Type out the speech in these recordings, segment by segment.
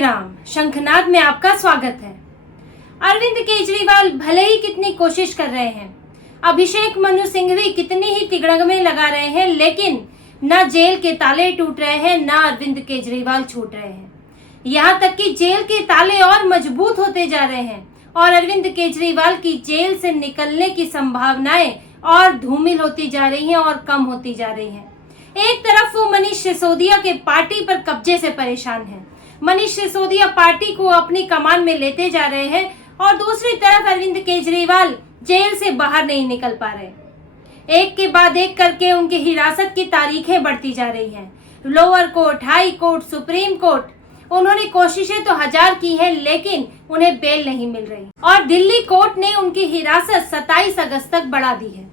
राम, शंखनाद में आपका स्वागत है। अरविंद केजरीवाल भले ही कितनी कोशिश कर रहे हैं, अभिषेक मनु सिंघवी कितनी ही तिगड़मे लगा रहे हैं, लेकिन न जेल के ताले टूट रहे हैं, न अरविंद केजरीवाल छूट रहे हैं। यहाँ तक कि जेल के ताले और मजबूत होते जा रहे हैं और अरविंद केजरीवाल की जेल से निकलने की संभावनाएं और धूमिल होती जा रही हैं और कम होती जा रही हैं। एक तरफ वो मनीष सिसोदिया के पार्टी पर कब्जे से परेशान हैं, मनीष सिसोदिया पार्टी को अपनी कमान में लेते जा रहे हैं और दूसरी तरफ अरविंद केजरीवाल जेल से बाहर नहीं निकल पा रहे। एक के बाद एक करके उनकी हिरासत की तारीखें बढ़ती जा रही हैं। Lower court, high court, supreme court, उन्होंने कोशिशें तो 1000 की हैं, लेकिन उन्हें बेल नहीं मिल रही और दिल्ली कोर्ट ने उनकी हिरासत 27 अगस्त तक बढ़ा दी है।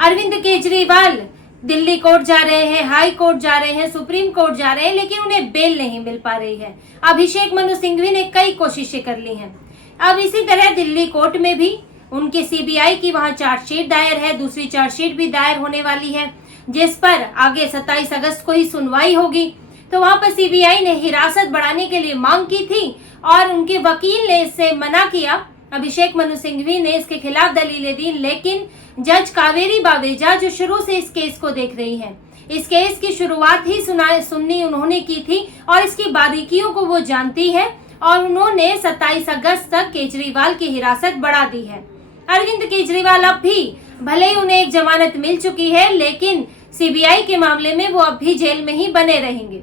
अरविंद केजरीवाल दिल्ली कोर्ट जा रहे हैं, हाई कोर्ट जा रहे हैं, सुप्रीम कोर्ट जा रहे हैं, लेकिन उन्हें बेल नहीं मिल पा रही है। अभिषेक मनु सिंघवी ने कई कोशिशें कर ली हैं। अब इसी तरह दिल्ली कोर्ट में भी उनके सीबीआई की वहां चार्जशीट दायर है, दूसरी चार्जशीट भी दायर होने वाली है, जिस पर आगे 27 अगस्त को ही सुनवाई होगी। तो वहां पर सीबीआई ने हिरासत बढ़ाने के लिए मांग की थी और उनके वकील ने इससे मना किया। अभिषेक मनु सिंघवी ने इसके खिलाफ दलीलें दी, लेकिन जज कावेरी बावेजा, जो शुरू से इस केस को देख रही हैं, इस केस की शुरुआत ही सुननी उन्होंने की थी और इसकी बारीकियों को वो जानती है और उन्होंने 27 अगस्त तक केजरीवाल की हिरासत बढ़ा दी है। अरविंद केजरीवाल अब भी, भले ही उन्हें एक जमानत मिल चुकी है, लेकिन सीबीआई के मामले में वो अब भी जेल में ही बने रहेंगे।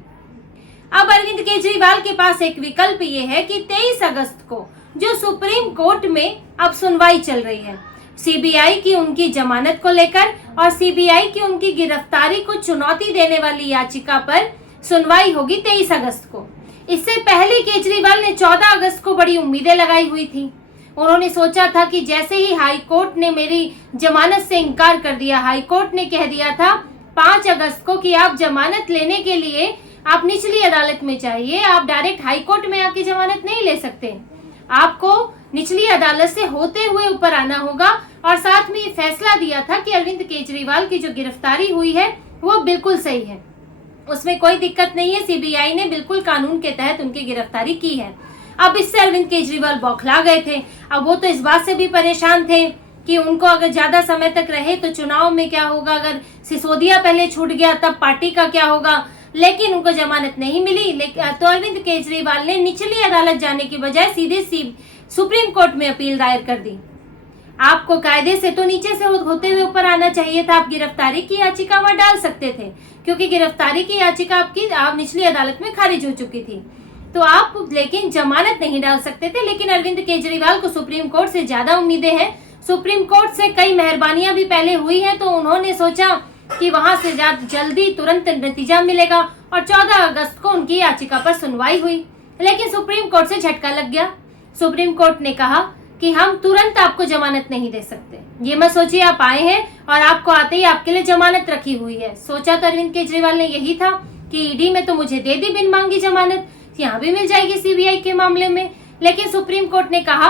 अब अरविंद केजरीवाल के पास एक विकल्प ये है कि 23 अगस्त को जो सुप्रीम कोर्ट में अब सुनवाई चल रही है सीबीआई की उनकी जमानत को लेकर और सीबीआई की उनकी गिरफ्तारी को चुनौती देने वाली याचिका पर सुनवाई होगी 23 अगस्त को। इससे पहले केजरीवाल ने 14 अगस्त को बड़ी उम्मीदें लगाई हुई थी। उन्होंने सोचा था कि जैसे ही हाई कोर्ट ने मेरी जमानत से इनकार कर दिया, हाई कोर्ट ने कह दिया था 5 अगस्त को कि आप जमानत लेने के लिए आप निचली अदालत में चाहिए, आप डायरेक्ट हाई कोर्ट में आके जमानत नहीं ले सकते, आपको निचली अदालत से होते हुए ऊपर आना होगा। और साथ में ये फैसला दिया था कि अरविंद केजरीवाल की जो गिरफ्तारी हुई है वो बिल्कुल सही है, उसमें कोई दिक्कत नहीं है, सीबीआई ने बिल्कुल कानून के तहत उनकी गिरफ्तारी की है। अब इससे अरविंद केजरीवाल बौखला गए थे। अब वो तो इस बात से भी परेशान थे कि उनको अगर ज्यादा समय तक रहे तो चुनाव में क्या होगा, अगर सिसोदिया पहले छूट गया तब पार्टी का क्या होगा, लेकिन उनको जमानत नहीं मिली। तो अरविंद केजरीवाल ने निचली अदालत जाने की बजाय सीधे सुप्रीम कोर्ट में अपील दायर कर दी। आपको कायदे से तो नीचे से होते हुए ऊपर आना चाहिए था, आप गिरफ्तारी की याचिका वहां डाल सकते थे, क्योंकि गिरफ्तारी की याचिका आप निचली अदालत में खारिज हो चुकी थी, तो आप लेकिन जमानत नहीं डाल सकते थे। लेकिन अरविंद केजरीवाल को सुप्रीम कोर्ट से ज्यादा उम्मीदें हैं, सुप्रीम कोर्ट से कई मेहरबानियां भी पहले हुई है, तो उन्होंने सोचा कि वहां से जल्दी तुरंत नतीजा मिलेगा और 14 अगस्त को उनकी याचिका पर सुनवाई हुई। लेकिन सुप्रीम कोर्ट से झटका लग गया। सुप्रीम कोर्ट ने कहा कि हम तुरंत आपको जमानत नहीं दे सकते, ये मत सोचिए आप आए हैं और आपको आते ही आपके लिए जमानत रखी हुई है। सोचा तो अरविंद केजरीवाल ने यही था कि ईडी में तो मुझे दे दी बिन मांगी जमानत, यहाँ भी मिल जाएगी सीबीआई के मामले में। लेकिन सुप्रीम कोर्ट ने कहा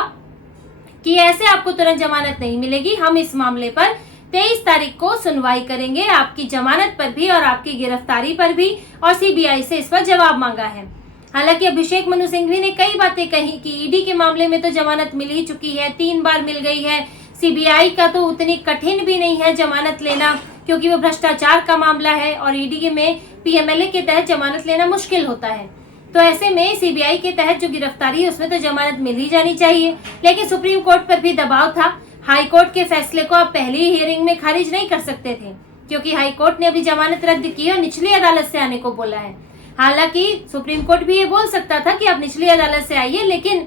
कि ऐसे आपको तुरंत जमानत नहीं मिलेगी, हम इस मामले पर 23 तारीख को सुनवाई करेंगे, आपकी जमानत पर भी और आपकी गिरफ्तारी पर भी, और सीबीआई से इस पर जवाब मांगा है। हालांकि अभिषेक मनु सिंघवी ने कई बातें कही कि ईडी के मामले में तो जमानत मिल ही चुकी है, 3 बार मिल गई है, सीबीआई का तो उतनी कठिन भी नहीं है जमानत लेना, क्योंकि वो भ्रष्टाचार का मामला है और ईडी में पीएमएलए के तहत जमानत लेना मुश्किल होता है। तो ऐसे में सीबीआई के तहत जो गिरफ्तारी है उसमें तो जमानत मिल ही जानी चाहिए। लेकिन सुप्रीम कोर्ट पर भी दबाव था, हाई कोर्ट के फैसले को आप पहली हियरिंग में खारिज नहीं कर सकते थे, क्योंकि हाई कोर्ट ने अभी जमानत रद्द की और निचली अदालत से आने को बोला है। हालांकि सुप्रीम कोर्ट भी ये बोल सकता था कि आप निचली अदालत से आइए, लेकिन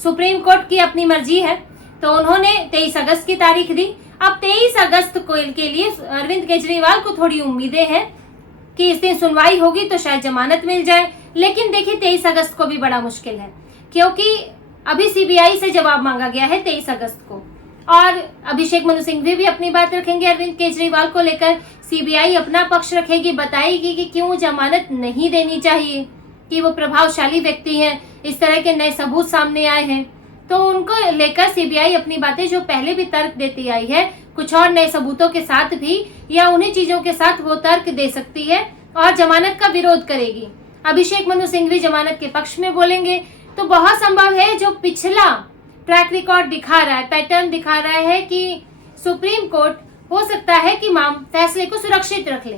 सुप्रीम कोर्ट की अपनी मर्जी है, तो उन्होंने 23 अगस्त की तारीख दी। अब 23 अगस्त को के लिए अरविंद केजरीवाल को थोड़ी उम्मीदें हैं कि इस दिन सुनवाई होगी तो शायद जमानत मिल जाए। लेकिन देखिए 23 अगस्त को भी बड़ा मुश्किल है, क्योंकि अभी सीबीआई से जवाब मांगा गया है 23 अगस्त को, और अभिषेक मनु सिंघवी भी अपनी बात रखेंगे अरविंद केजरीवाल को लेकर, सीबीआई अपना पक्ष रखेगी, बताएगी कि क्यों जमानत नहीं देनी चाहिए, कि वो प्रभावशाली व्यक्ति हैं, इस तरह के नए सबूत सामने आए हैं, तो उनको लेकर सीबीआई अपनी बातें जो पहले भी तर्क देती आई है, कुछ और नए सबूतों के साथ भी या उन्हीं चीजों के साथ वो तर्क दे सकती है और जमानत का विरोध करेगी। अभिषेक मनु सिंघवी जमानत के पक्ष में बोलेंगे तो बहुत संभव है जो पिछला ट्रैक रिकॉर्ड दिखा रहा है, पैटर्न दिखा रहा है कि सुप्रीम कोर्ट हो सकता है कि फैसले को सुरक्षित रख ले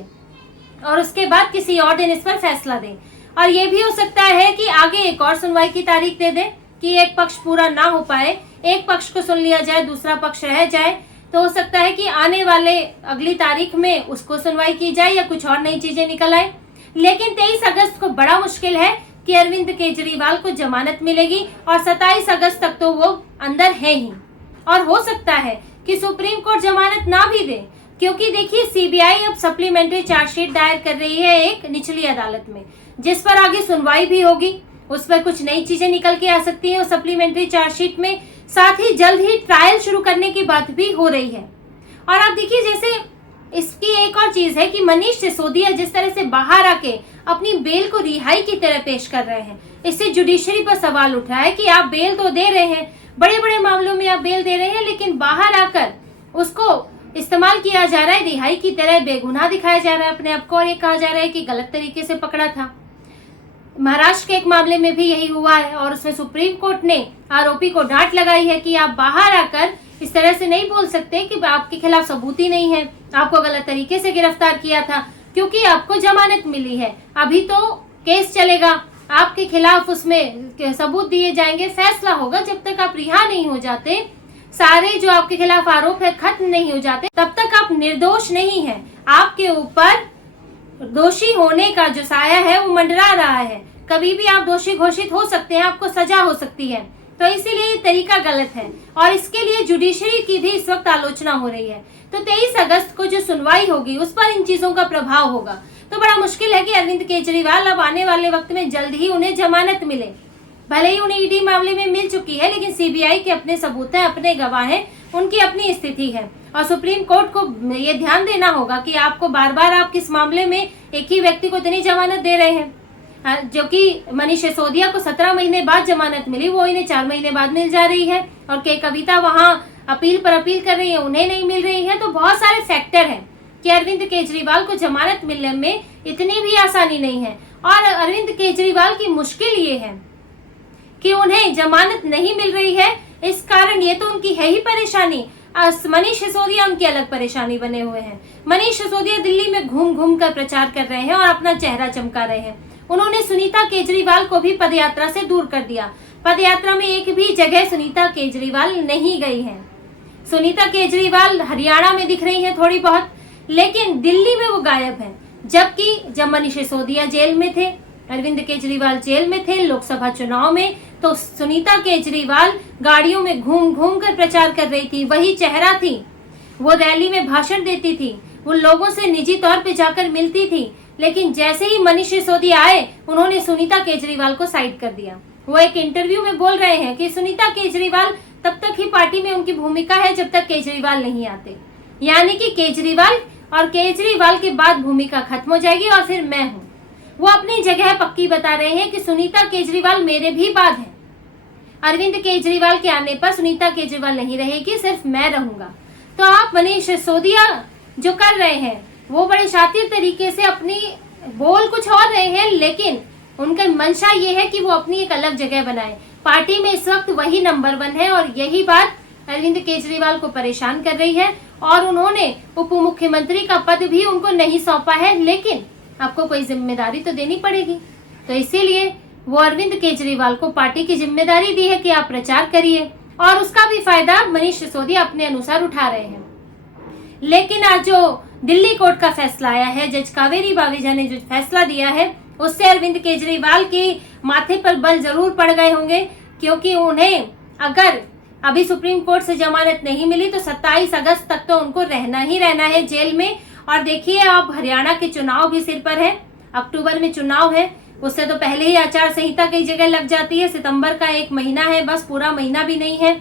और उसके बाद किसी और दिन इस पर फैसला दे। और ये भी हो सकता है कि आगे एक और सुनवाई की तारीख दे दे कि एक पक्ष पूरा ना हो पाए, एक पक्ष को सुन लिया जाए, दूसरा पक्ष रह जाए, तो हो सकता है कि आने वाले अगली तारीख में उसको सुनवाई की जाए या कुछ और नई चीजें निकल आए। लेकिन 23 अगस्त को बड़ा मुश्किल है कि अरविंद केजरीवाल को जमानत मिलेगी और 27 अगस्त तक तो वो अंदर है ही। और हो सकता है कि सुप्रीम कोर्ट जमानत ना भी दे, क्योंकि देखिए सीबीआई अब सप्लीमेंट्री चार्जशीट दायर कर रही है एक निचली अदालत में, जिस पर आगे सुनवाई भी होगी। उस पर कुछ नई चीजें निकल के आ सकती हैं उस सप्लीमेंट्री चार्जशीट में। साथ ही जल्द ही ट्रायल शुरू करने की बात भी हो रही है। और आप देखिए जैसे इसकी एक और चीज है कि मनीष सिसोदिया जिस तरह से बाहर आके अपनी बेल को रिहाई की तरह पेश कर रहे हैं, इससे जुडिशरी पर सवाल उठ रहा है कि आप बेल तो दे रहे हैं, बड़े बड़े मामलों में आप बेल दे रहे हैं, लेकिन बाहर आकर उसको इस्तेमाल किया जा रहा है रिहाई की तरह, बेगुनाह दिखाया जा रहा है अपने आप को और ये कहा जा रहा है कि गलत तरीके से पकड़ा था। महाराष्ट्र के एक मामले में भी यही हुआ है और उसमें सुप्रीम कोर्ट ने आरोपी को डांट लगाई है कि आप बाहर आकर इस तरह से नहीं बोल सकते कि आपके खिलाफ सबूत ही नहीं है, आपको गलत तरीके से गिरफ्तार किया था क्योंकि आपको जमानत मिली है, अभी तो केस चलेगा, आपके खिलाफ उसमें सबूत दिए जाएंगे, फैसला होगा। जब तक आप रिहा नहीं हो जाते, सारे जो आपके खिलाफ आरोप है खत्म नहीं हो जाते, तब तक आप निर्दोष नहीं है। आपके ऊपर दोषी होने का जो साया है वो मंडरा रहा है, कभी भी आप दोषी घोषित हो सकते हैं, आपको सजा हो सकती है। तो इसीलिए ये तरीका गलत है और इसके लिए जुडिशरी की भी इस वक्त आलोचना हो रही है। तो 23 अगस्त को जो सुनवाई होगी उस पर इन चीजों का प्रभाव होगा। तो बड़ा मुश्किल है कि अरविंद केजरीवाल अब आने वाले वक्त में जल्द ही उन्हें जमानत मिले। भले ही उन्हें ईडी मामले में मिल चुकी है, लेकिन सीबीआई के अपने सबूत हैं, अपने गवाह हैं, उनकी अपनी स्थिति है और सुप्रीम कोर्ट को ये ध्यान देना होगा कि आपको बार बार आप किस मामले में एक ही व्यक्ति को इतनी जमानत दे रहे हैं। जो कि मनीष सिसोदिया को 17 महीने बाद जमानत मिली, वो इन्हें 4 महीने बाद मिल जा रही है और के कविता वहां अपील पर अपील कर रही है, उन्हें नहीं मिल रही है। तो बहुत सारे फैक्टर हैं कि अरविंद केजरीवाल को जमानत मिलने में इतनी भी आसानी नहीं है। और अरविंद केजरीवाल की मुश्किल ये है कि उन्हें जमानत नहीं मिल रही है, इस कारण ये तो उनकी है ही परेशानी, मनीष सिसोदिया उनकी अलग परेशानी बने हुए हैं। मनीष सिसोदिया दिल्ली में घूम घूम कर प्रचार कर रहे हैं और अपना चेहरा चमका रहे हैं। उन्होंने सुनीता केजरीवाल को भी पदयात्रा से दूर कर दिया। पदयात्रा में एक भी जगह सुनीता केजरीवाल नहीं गई है। सुनीता केजरीवाल हरियाणा में दिख रही है थोड़ी बहुत, लेकिन दिल्ली में वो गायब है। जबकि जब मनीष सिसोदिया जेल में थे, अरविंद केजरीवाल जेल में थे लोकसभा चुनाव में, तो सुनीता केजरीवाल गाड़ियों में घूम घूम कर प्रचार कर रही थी, वही चेहरा थी, वो रैली में भाषण देती थी, वो लोगों से निजी तौर पे जाकर मिलती थी। लेकिन जैसे ही मनीष सिसोदिया आए, उन्होंने सुनीता केजरीवाल को साइड कर दिया। वो एक इंटरव्यू में बोल रहे हैं कि सुनीता केजरीवाल तब तक ही पार्टी में उनकी भूमिका है जब तक केजरीवाल नहीं आते, यानी कि केजरीवाल और केजरीवाल के बाद भूमिका खत्म हो जाएगी और फिर मैं हूँ। वो अपनी जगह पक्की बता रहे हैं कि सुनीता केजरीवाल मेरे भी बाद है, अरविंद केजरीवाल के आने पर सुनीता केजरीवाल नहीं रहेगी, सिर्फ मैं रहूंगा। तो आप मनीष सिसोदिया जो कर रहे हैं वो बड़े शातिर तरीके से अपनी बोल कुछ और रहे हैं, लेकिन उनका मंशा ये है कि वो अपनी एक अलग जगह बनाए। पार्टी में इस वक्त वही नंबर 1 है और यही बात अरविंद केजरीवाल को परेशान कर रही है। और उन्होंने उप मुख्यमंत्री का पद भी उनको नहीं सौंपा है, लेकिन आपको कोई जिम्मेदारी तो देनी पड़ेगी। तो इसीलिए वो अरविंद केजरीवाल को पार्टी की जिम्मेदारी दी है कि आप प्रचार करिए और उसका भी फायदा मनीष सिसोदिया अपने अनुसार उठा रहे हैं। लेकिन आज जो दिल्ली कोर्ट का फैसला आया है, जज कावेरी बावेजा ने जो फैसला दिया है, उससे अरविंद केजरीवाल के माथे पर बल जरूर पड़ गए होंगे, क्योंकि उन्हें अगर अभी सुप्रीम कोर्ट से जमानत नहीं मिली तो 27 अगस्त तक तो उनको रहना ही रहना है जेल में। और देखिए अब हरियाणा के चुनाव भी सिर पर है, अक्टूबर में चुनाव है, उससे तो पहले ही आचार संहिता कई जगह लग जाती है। सितंबर का 1 महीना है, बस पूरा महीना भी नहीं है।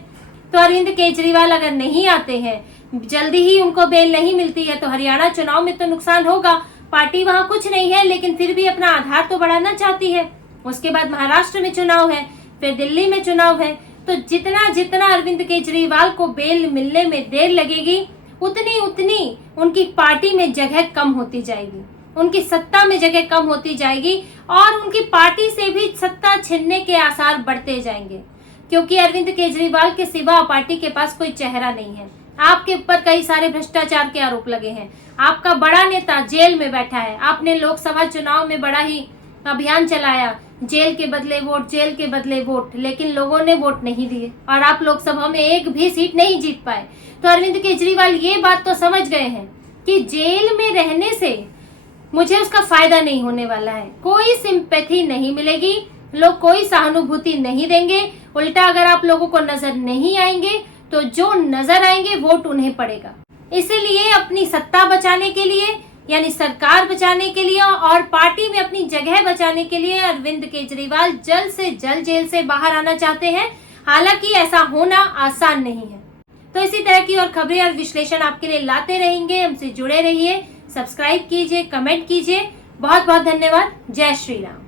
तो अरविंद केजरीवाल अगर नहीं आते हैं, जल्दी ही उनको बेल नहीं मिलती है, तो हरियाणा चुनाव में तो नुकसान होगा। पार्टी वहां कुछ नहीं है, लेकिन फिर भी अपना आधार तो बढ़ाना चाहती है। उसके बाद महाराष्ट्र में चुनाव है, फिर दिल्ली में चुनाव है। तो जितना जितना अरविंद केजरीवाल को बेल मिलने में देर लगेगी, उतनी उतनी उनकी पार्टी में जगह कम होती जाएगी, उनकी सत्ता में जगह कम होती जाएगी और उनकी पार्टी से भी सत्ता छिनने के आसार बढ़ते जाएंगे, क्योंकि अरविंद केजरीवाल के सिवा पार्टी के पास कोई चेहरा नहीं है। आपके ऊपर कई सारे भ्रष्टाचार के आरोप लगे हैं, आपका बड़ा नेता जेल में बैठा है, आपने लोकसभा चुनाव में बड़ा ही अभियान चलाया, जेल के बदले वोट, जेल के बदले वोट, लेकिन लोगों ने वोट नहीं दिए और आप लोकसभा में एक भी सीट नहीं जीत पाए। तो अरविंद केजरीवाल ये बात तो समझ गए हैं कि जेल में रहने से मुझे उसका फायदा नहीं होने वाला है, कोई सिंपैथी नहीं मिलेगी, लोग कोई सहानुभूति नहीं देंगे, उल्टा अगर आप लोगों को नजर नहीं आएंगे तो जो नजर आएंगे वोट उन्हें पड़ेगा। इसीलिए अपनी सत्ता बचाने के लिए, यानी सरकार बचाने के लिए और पार्टी में अपनी जगह बचाने के लिए अरविंद केजरीवाल जल्द से जल्द जेल से बाहर आना चाहते हैं। हालांकि ऐसा होना आसान नहीं है। तो इसी तरह की और खबरें और विश्लेषण आपके लिए लाते रहेंगे, हमसे जुड़े रहिए, सब्सक्राइब कीजिए, कमेंट कीजिए। बहुत बहुत धन्यवाद। जय श्री राम।